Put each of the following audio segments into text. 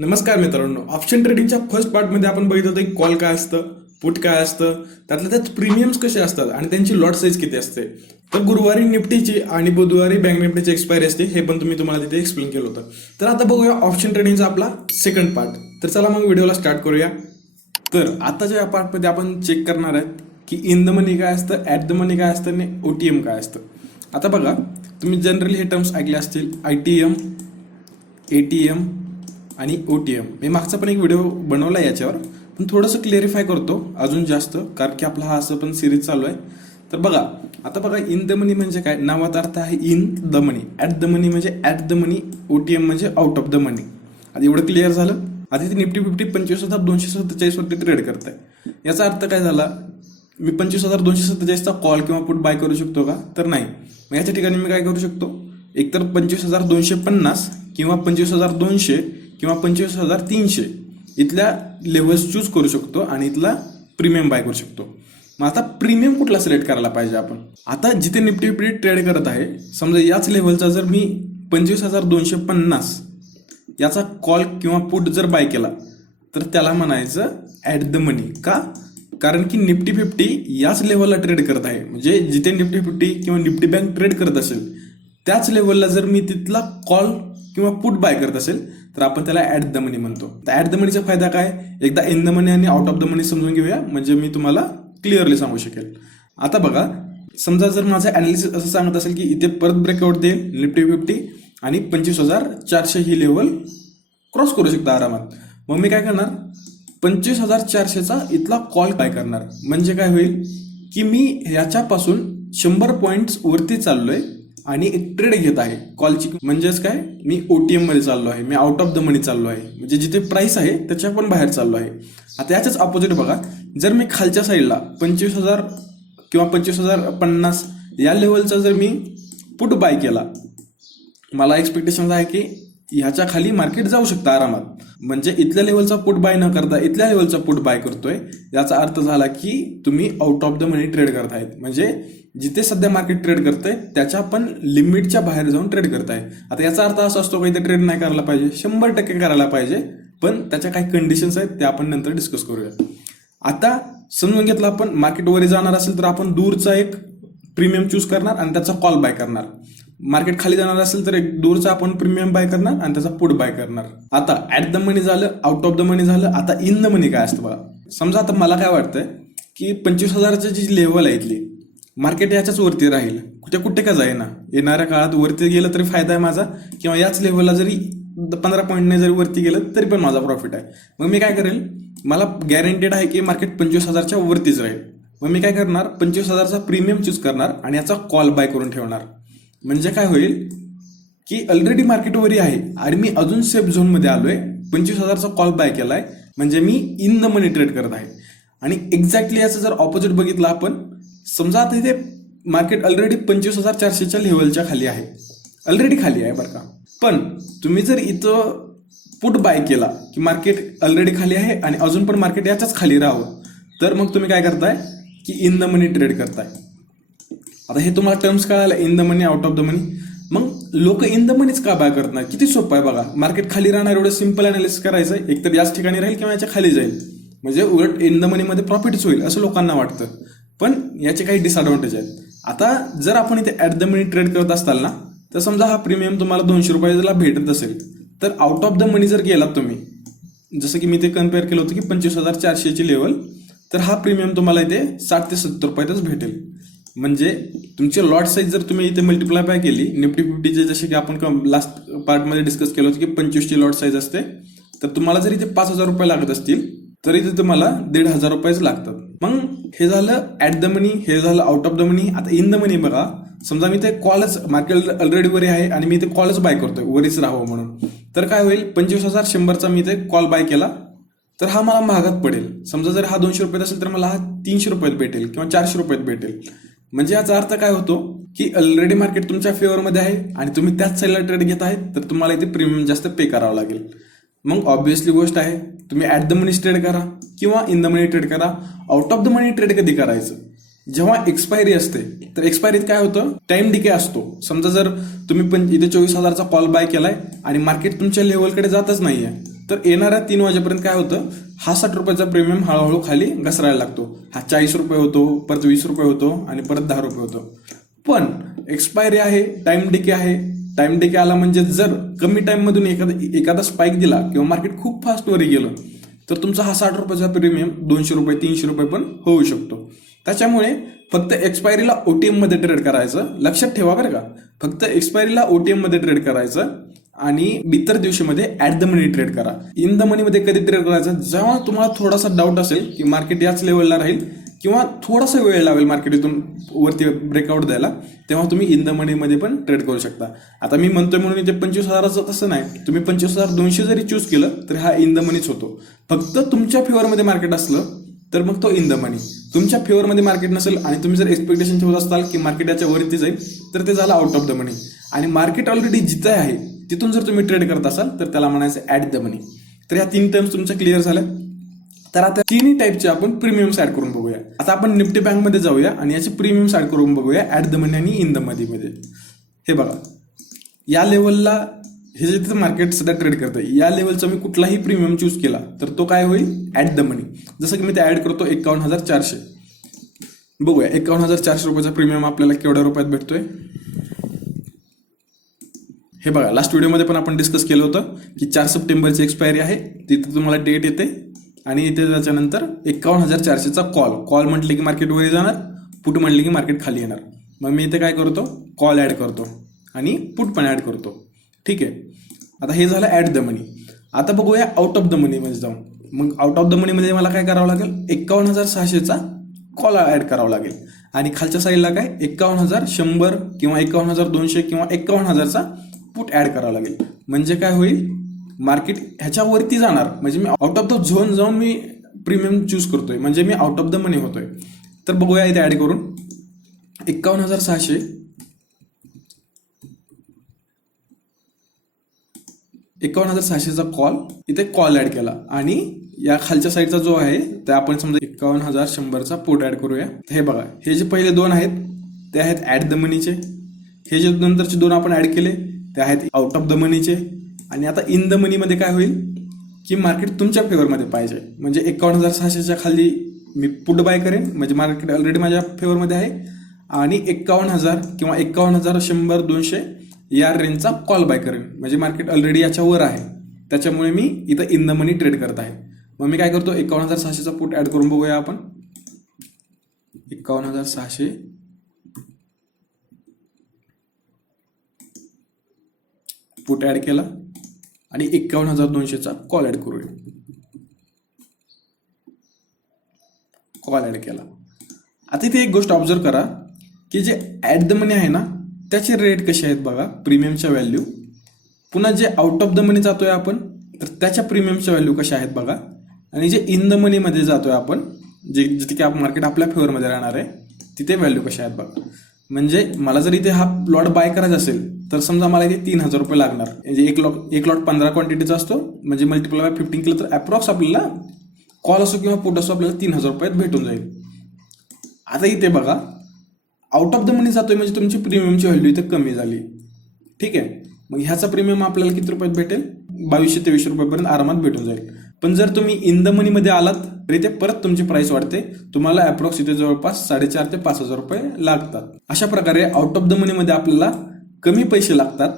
नमस्कार मित्रांनो ऑप्शन ट्रेडिंगच्या फर्स्ट पार्टमध्ये आपण बघितलं होतं कॉल काय असतं पुट काय असतं त्यातल्या त्यात प्रीमियम्स कसे असतात आणि त्यांची लॉट साईज किती असते. तर गुरुवारी निफ्टीची आणि बुधवारी बँक निफ्टीची एक्सपायरी असते हे पण तुम्ही तुम्हाला तिथे एक्सप्लेन केलं होतं. तर आता बघूया ऑप्शन ट्रेडिंगचा आपला सेकंड पार्ट तर चला मग व्हिडिओला स्टार्ट करूया. तर आताच्या या पार्टमध्ये आपण चेक करणार आहेत की इन द मनी काय असतं ॲट द मनी काय असतं आणि ओ टी एम काय असतं. आता बघा तुम्ही जनरली हे टर्म्स ऐकले असतील I T M A T M आणि ओ टी एम मी मागचा पण एक व्हिडिओ बनवला आहे याच्यावर. पण थोडंसं क्लेरिफाय करतो अजून जास्त कारण की आपला हा असं पण सिरीज चालू आहे. तर बघा आता बघा इन द मनी म्हणजे काय? नावाचा अर्थ आहे in the money at the money म्हणजे at the money O T M म्हणजे आउट ऑफ द मनी आता एवढं क्लिअर झालं? आता इथे निफ्टी फिफ्टी पंचवीस हजार दोनशे सत्तेचाळीसवरती ट्रेड ट्रेड आहे याचा अर्थ काय झाला? मी पंचवीस हजार दोनशे सत्तेचाळीसचा कॉल किंवा पुट बाय करू शकतो का? तर नाही. मग याच्या ठिकाणी मी काय करू शकतो? एकतर पंचवीस हजार दोनशे पन्नास किंवा पंचवीस हजार दोनशे किंवा पंचवीस हजार तीनशे. इथल्या लेवल्स चूज करू शकतो आणि इथला प्रीमियम बाय करू शकतो. मग आता प्रीमियम कुठला सिलेक्ट करायला पाहिजे आपण? आता जिथे निफ्टी फिफ्टी ट्रेड करत आहे समजा याच लेवलचा जर मी पंचवीस हजार दोनशे पन्नास याचा कॉल किंवा पुट जर बाय केला तर त्याला म्हणायचं ॲट द मनी का? कारण की निफ्टी फिफ्टी याच लेवलला ट्रेड करत आहे. म्हणजे जिथे निफ्टी फिफ्टी किंवा निफ्टी बँक ट्रेड करत असेल त्याच लेवलला जर मी तिथला कॉल किंवा पुट बाय करत असेल तर आपण त्याला ॲट द मनी म्हणतो. तर ॲट द मनीचा फायदा काय? एकदा इन द मनी आणि आउट ऑफ द मनी समजून घेऊया. म्हणजे मी तुम्हाला क्लिअरली सांगू शकेल. आता बघा समजा जर माझं अनालिसिस असं सांगत असेल की इथे परत ब्रेकआउट देईल निफ्टी फिफ्टी आणि पंचवीस हजार चारशे ही लेवल क्रॉस करू शकता आरामात. मग मी काय करणार? पंचवीस हजार चारशेचा इथला कॉल बाय करणार. म्हणजे काय होईल? की मी ह्याच्यापासून शंभर पॉईंट्स वरती चाललो आहे आणि एक ट्रेड घेत आहे. कॉलची म्हणजेच काय? मी ओटीएममध्ये चाललो आहे. मी आउट ऑफ द मनी चाललो आहे. म्हणजे जिथे प्राइस आहे त्याच्या पण बाहेर चाललो आहे. आता याच्याच ऑपोजिट बघा. जर मी खालच्या साईडला पंचवीस हजार किंवा पंचवीस हजार पन्नास या लेवलचा जर मी पुट बाय केला मला एक्सपेक्टेशन आहे की ह्याच्या खाली मार्केट जाऊ शकतं आरामात. म्हणजे इथल्या लेवलचा पुट बाय न करता इथल्या लेवलचा पुट बाय करतोय याचा अर्थ झाला की तुम्ही out of the money trade करतायत म्हणजे जिथे सध्या मार्केट ट्रेड करतंय त्याच्या पण लिमिटच्या बाहेर जाऊन ट्रेड करताय. आता याचा अर्थ असा असतो की इथे ट्रेड नाही करायला पाहिजे? शंभर टक्के करायला पाहिजे. पण त्याच्या काही कंडिशन्स आहेत त्या आपण नंतर डिस्कस करूया आता समजून घेतलं आपण मार्केटवर जाणार असेल तर आपण दूरचा एक प्रीमियम चूज करणार आणि त्याचा कॉल बाय करणार. मार्केट खाली जाणार असेल तर एक दूरचा आपण प्रीमियम बाय करणार आणि त्याचा पुट बाय करणार. आता ऍट द मनी झालं आउट ऑफ द मनी झालं आता इन द मनी काय असतं बघा. समजा आता मला काय वाटतंय की पंचवीस हजाराची जी लेवल आहे इथली मार्केट याच्याच वरती राहील. कुठे कुठे का जाईना. येणाऱ्या काळात वरती गेलं तरी फायदा आहे माझा किंवा याच लेवलला जरी पंधरा पॉईंटने जरी वरती गेलं तरी पण माझा प्रॉफिट आहे. मग मी काय करेल? मला गॅरंटेड आहे की मार्केट पंचवीस हजारच्या वरतीच राहील. मग मी काय करणार? पंचवीस हजारचा प्रीमियम चूज करणार आणि याचा कॉल बाय करून ठेवणार. म्हणजे काय होईल? की ऑलरेडी मार्केटवरही आहे आणि मी अजून सेफ झोनमध्ये आलो आहे पंचवीस हजारचा कॉल बाय केला आहे म्हणजे मी इन द मनी ट्रेड करत आहे. आणि एक्झॅक्टली याचं जर ऑपोजिट बघितलं आपण समजा आता इथे मार्केट ऑलरेडी पंचवीस हजार चारशेच्या लेवलच्या खाली आहे. ऑलरेडी खाली आहे बरं का. पण तुम्ही जर इथं पुट बाय केला की मार्केट ऑलरेडी खाली आहे आणि अजून पण मार्केट याच्याच खाली राहावं तर मग तुम्ही काय करताय? की इन द मनी ट्रेड करताय. आता हे तुम्हाला टर्म्स कळायला in the money out of the money मग लोक इन द मनीच का बाय करत नाही किती सोपं आहे बघा. मार्केट खाली राहणार एवढं सिंपल अनालिसिस करायचं आहे. एकतर याच ठिकाणी राहील किंवा याच्या खाली जाईल. म्हणजे उलट इन द मनीमध्ये प्रॉफिटच होईल असं लोकांना वाटतं. पण याचे काही डिसअडवांटेज आहेत. आता जर आपण इथे ऍट द मनी ट्रेड करत असताल ना तर समजा हा प्रीमियम तुम्हाला दोनशे रुपयाला भेटत असेल तर आउट ऑफ द मनी जर गेलात तुम्ही जसं की मी ते कंपेअर केलं होतं की पंचवीस हजार चारशेची लेवल तर हा प्रीमियम तुम्हाला इथे साठ ते सत्तर रुपयातच भेटेल. म्हणजे तुमची लॉट साईज जर तुम्ही इथे मल्टिप्लाय बाय केली निफ्टी फिफ्टीचे जसे की आपण लास्ट पार्टमध्ये डिस्कस केलं होतं की पंचवीसची लॉट साईज असते तर तुम्हाला जर इथे पाच हजार रुपये लागत असतील तर इथे तुम्हाला दीड हजार रुपयेच लागतात. मग हे झालं ऍट द मनी हे झालं आउट ऑफ द मनी आता इन द मनी बघा समजा मी ते कॉलच मार्केट ऑलरेडी वरी आहे आणि मी ते कॉलच बाय करतोय वरीच राहावं म्हणून. तर काय होईल? पंचवीस हजार शंभरचा मी ते कॉल बाय केला तर हा मला महागात पडेल. समजा जर हा दोनशे रुपयात असेल तर मला हा तीनशे रुपयात भेटेल किंवा चारशे रुपयात भेटेल. म्हणजे याचा अर्थ काय होतो की ऑलरेडी मार्केट तुमच्या फेवरमध्ये आहे आणि तुम्ही त्याच सेलला ट्रेड घेत आहे तर तुम्हाला इथे प्रीमियम जास्त पे करावं लागेल. मग ऑब्विसली गोष्ट आहे तुम्ही ॲट द मनी ट्रेड करा किंवा इन द मनी ट्रेड करा out of the money trade कधी करायचं? जेव्हा एक्सपायरी असते तर एक्सपायरीत काय होतं? टाइम डिके असतो. समजा जर तुम्ही पण इथे चोवीस हजारचा कॉल बाय केलाय आणि मार्केट तुमच्या लेवलकडे जातच नाहीये तर येणाऱ्या तीन वाजेपर्यंत काय होतं? हा साठ रुपयाचा प्रीमियम हळूहळू खाली घसरायला लागतो. हा चाळीस रुपये होतो परत वीस रुपये होतो आणि परत दहा रुपये होतो. पण एक्सपायरी आहे टाइम डिके आहे. टाइम डिके आला म्हणजे जर कमी टाइममधून एखादा एखादा स्पाईक दिला किंवा मार्केट खूप फास्ट वरी गेलं तर तुमचा हा साठ रुपयाचा प्रीमियम दोनशे रुपये तीनशे रुपये पण होऊ शकतो. त्याच्यामुळे फक्त एक्सपायरीला ओ टी एममध्ये ट्रेड करायचं लक्षात ठेवा बरं का. फक्त एक्सपायरीला ओ टी एममध्ये ट्रेड करायचं. आणि इतर दिवशीमध्ये ऍट द मनी ट्रेड करा. इन द मनी मध्ये कधी ट्रेड करायचं? जेव्हा तुम्हाला थोडासा डाऊट असेल की मार्केट याच लेवलला राहील किंवा थोडासा वेळ लावेल मार्केट इथून वरती ब्रेकआउट द्यायला तेव्हा तुम्ही इन द मनीमध्ये पण ट्रेड करू शकता. आता मी म्हणतोय म्हणून इथे पंचवीस हजाराचं तसं नाही. तुम्ही पंचवीस हजार दोनशे जरी चूज केलं तर हा इन द मनीच होतो. फक्त तुमच्या फेवरमध्ये मार्केट असलं तर मग तो इन द मनी तुमच्या फेवरमध्ये मार्केट नसेल आणि तुम्ही जर एक्सपेक्टेशन ठेवत असाल की मार्केट याच्या वरती जाईल तर ते झालं आउट ऑफ द मनी आणि मार्केट ऑलरेडी जिथं आहे तिथून जर तुम्ही ट्रेड करत असाल तर त्याला म्हणायचं ॲट द मनी तर या तीन टर्म्स तुमच्या क्लिअर झाल्या तर आता तिन्ही टाईपचे आपण प्रीमियम्स ऍड करून बघूया. आता आपण निफ्टी बँकमध्ये जाऊया आणि याचे प्रीमियम्स ऍड करून बघूया ऍट द मनी आणि इन द मनी मध्ये. हे बघा. या लेवलला हे जे तिथं मार्केट सध्या ट्रेड करतं या लेवलचा मी कुठलाही प्रीमियम चूज केला तर तो काय होईल? ऍट द मनी जसं की मी ते ऍड करतो एकावन्न हजार चारशे. बघूया एकावन्न हजार चारशे रुपयाचा प्रीमियम आपल्याला केवढ्या रुपयात भेटतोय? हे बघा लास्ट व्हिडिओमध्ये पण आपण डिस्कस केलं होतं की चार सप्टेंबरची एक्सपायरी आहे तिथे तुम्हाला डेट येते आणि इथे त्याच्यानंतर एकावन्न हजार चारशेचा कॉल कॉल म्हटले की मार्केट वर जाणार पुट म्हटले की मार्केट खाली येणार. मग मी इथे काय करतो? कॉल ॲड करतो आणि पुट पण ॲड करतो. ठीक आहे? आता हे झालं ॲट द मनी आता बघूया आउट ऑफ द मनीमध्ये जाऊन. मग आउट ऑफ द मनीमध्ये मला काय करावं लागेल? एकावन्न हजार सहाशेचा कॉल ॲड करावा लागेल. आणि खालच्या साईडला काय? एकावन्न हजार शंभर किंवा एकावन्न हजार दोनशे किंवा एकावन्न हजारचा पुट ॲड करावं लागेल. म्हणजे काय होईल? मार्केट ह्याच्यावरती जाणार. म्हणजे मी आउट ऑफ द झोन जाऊन मी प्रीमियम चूज करतोय. म्हणजे मी आउट ऑफ द मनी होतोय. तर बघूया इथे ॲड करून. एक्कावन्न हजार सहाशे. एकावन्न हजार सहाशेचा कॉल इथे कॉल ऍड केला. आणि या खालच्या साईडचा जो आहे ते आपण समजा एकावन्न हजार शंभरचा पोट ऍड करूया. हे बघा. हे जे पहिले दोन आहेत ते आहेत ॲट द मनीचे हे जे नंतरचे दोन आपण ऍड केले ते आहेत आउट ऑफ द मनीचे आणि आता इन द मनीमध्ये काय होईल? की मार्केट तुमच्या फेवरमध्ये पाहिजे. म्हणजे एकावन्न हजार सहाशेच्या खाली मी पुट बाय करेन. म्हणजे मार्केट ऑलरेडी माझ्या फेवरमध्ये आहे. आणि एकावन्न हजार किंवा एकावन्न हजार शंभर दोनशे या रेंजचा कॉल बाय करेन. म्हणजे मार्केट ऑलरेडी याच्यावर आहे. त्याच्यामुळे मी इथं इन द मनी ट्रेड करत आहे. मग मी काय करतो? एकावन्न हजार सहाशेचा पुट ॲड करून बघूया आपण. एकावन्न हजार सहाशे पुट ॲड केला. आणि एकावन्न हजार दोनशेचा कॉल ॲड करूया कॉल ॲड केला. आता इथे एक गोष्ट ऑब्झर्व करा की जे ॲट द मनी आहे ना त्याचे रेट कसे आहेत बघा प्रीमियमच्या व्हॅल्यू पुन्हा जे आउट ऑफ द मनी जातोय आपण तर त्याच्या प्रीमियमच्या व्हॅल्यू कशा आहेत बघा. आणि जे इन द मनीमध्ये जातो आहे आपण जे जिथे की मार्केट आपल्या फेवरमध्ये राहणार आहे तिथे व्हॅल्यू कशा आहेत बघा. म्हणजे मला जर इथे हा प्लॉट बाय करायचा असेल तर समजा मला इथे तीन हजार रुपये लागणार. म्हणजे एक लॉट एक लॉट पंधरा क्वांटिटीचा असतो. म्हणजे मल्टिप्लाय बाय फिफ्टीन केलं तर अप्रॉक्स आपल्याला कॉल असो किंवा पुट असो आपल्याला तीन हजार रुपयात भेटून जाईल. आता इथे बघा आउट ऑफ द मनी जातोय म्हणजे तुमची प्रीमियमची व्हॅल्यू इथे कमी झाली. ठीक आहे? मग ह्याचा प्रीमियम आपल्याला किती रुपयात भेटेल? बावीसशे तेवीसशे रुपयापर्यंत आरामात भेटून जाईल. पण जर तुम्ही इन द मनीमध्ये आलात तर इथे परत तुमची प्राइस वाढते. तुम्हाला अप्रॉक्स इथे जवळपास साडेचार ते पाच हजार रुपये लागतात. अशा प्रकारे आउट ऑफ द मनीमध्ये आपल्याला कमी पैसे लागतात.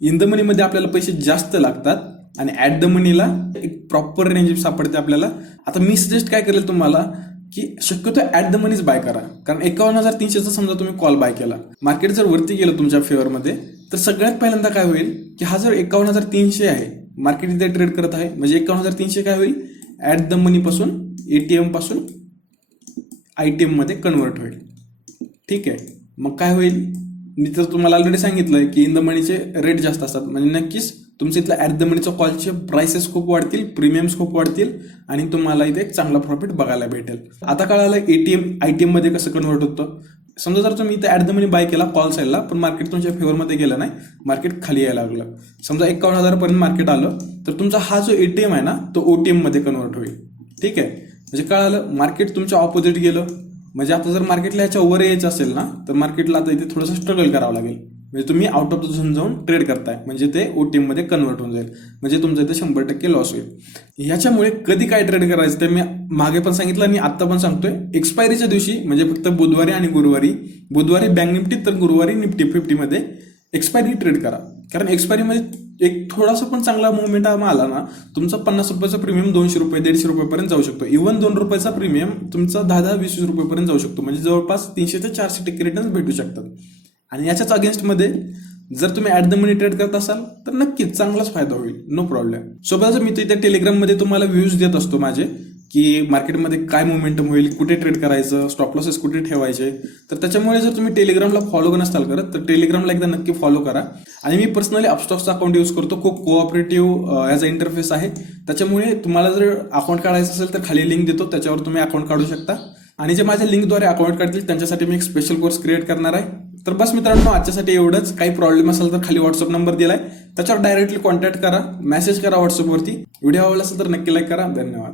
इन द मनीमध्ये आपल्याला पैसे जास्त लागतात. आणि ॲट द मनीला एक प्रॉपर रेंज सापडते आपल्याला. आता मी सजेस्ट काय करेल तुम्हाला की शक्यतो ॲट द मनीच बाय करा. कारण एकावन्न हजार तीनशेचा समजा तुम्ही कॉल बाय केला. मार्केट जर वरती गेलं तुमच्या फेवरमध्ये तर सगळ्यात पहिल्यांदा काय होईल की हा जर एकावन्न हजार तीनशे आहे मार्केट इथे ट्रेड करत आहे म्हणजे एकावन्न हजार तीनशे काय होईल? ॲट द मनीपासून ए टी एमपासून आय टी एममध्ये कन्वर्ट होईल. ठीक आहे. मग काय होईल? मी तर तुम्हाला ऑलरेडी सांगितलंय की इन द मनीचे रेट जास्त असतात. म्हणजे नक्कीच तुमच्या इथल्या ॲट द मनीच्या कॉलचे प्राइसेस खूप वाढतील प्रीमियम्स खूप वाढतील आणि तुम्हाला इथे एक चांगला प्रॉफिट बघायला भेटेल. आता कळालं एम आय टी एममध्ये कसं कन्वर्ट होतं? समजा जर तुम्ही इथे ॲट द मनी बाय केला कॉल साईडला पण मार्केट तुमच्या फेवरमध्ये गेलं नाही मार्केट खाली यायला लागलं. समजा एकावन्न हजारपर्यंत मार्केट आलं तर तुमचा हा जो ए टी एम आहे ना तो ओ टी एममध्ये कन्वर्ट होईल. ठीक आहे? म्हणजे कळालं मार्केट तुमच्या ऑपोजिट गेलं. म्हणजे आता जर मार्केटला ह्याच्या वर यायचं असेल ना तर मार्केटला आता इथे थोडंसं स्ट्रगल करावं लागेल. म्हणजे तुम्ही आउट ऑफ द झोन जाऊन ट्रेड करताय. म्हणजे ते ओ टी एममध्ये कन्वर्ट होऊन जाईल. म्हणजे तुमचं इथे शंभर टक्के लॉस होईल. ह्याच्यामुळे कधी काय ट्रेड करायचं ते मी मागे पण सांगितलं आणि आत्ता पण सांगतोय. एक्सपायरीच्या दिवशी म्हणजे फक्त बुधवारी आणि गुरुवारी बुधवारी बँक निफ्टी तर गुरुवारी निफ्टी फिफ्टीमध्ये एक्सपायरी ट्रेड करा. कारण एक्सपायरीमध्ये एक थोडासा पण चांगला मुवमेंट आला ना तुमचा पन्नास रुपयाचा प्रीमियम दोनशे रुपये दीडशे रुपयेपर्यंत जाऊ शकतो. इव्हन दोन रुपयाचा प्रीमियम तुमचा दहा दहा वीस वीस रुपयेपर्यंत जाऊ शकतो. म्हणजे जवळपास तीनशे ते चारशे टक्के रिटर्न भेटू शकतात. आणि याच्याच अगेन्स्टमध्ये जर तुम्ही ॲट द मनी ट्रेड करत असाल तर नक्कीच चांगलाच फायदा होईल. नो प्रॉब्लेम सोबतच मी तिथे टेलिग्राममध्ये तुम्हाला व्ह्यूज देत असतो माझे. की मार्केटमध्ये काय मुवमेंटम होईल कुठे ट्रेड करायचं स्टॉप लॉसेस कुठे ठेवायचे? तर त्याच्यामुळे जर तुम्ही टेलिग्रामला फॉलो नसताल करत तर टेलिग्रामला एकदा नक्की फॉलो करा. आणि मी पर्सनली अपस्टॉक्सचा अकाउंट यूज करतो. खूप कोऑपरेटिव्ह ॲज अ इंटरफेस आहे. त्याच्यामुळे तुम्हाला जर अकाउंट काढायचं असेल तर खाली लिंक देतो. त्याच्यावर तुम्ही अकाउंट काढू शकता. आणि जे माझ्या लिंकद्वारे अकाउंट काढतील त्यांच्यासाठी मी एक स्पेशल कोर्स क्रिएट करणार आहे. तर बस मित्रांनो आजच्यासाठी एवढंच. काही प्रॉब्लेम असेल तर खाली व्हॉट्सअप नंबर दिलाय. त्याच्यावर डायरेक्टली कॉन्टॅक्ट करा. मेसेज करा व्हॉट्सअपवरती व्हिडिओ आवडला असेल तर नक्की लाईक करा. धन्यवाद.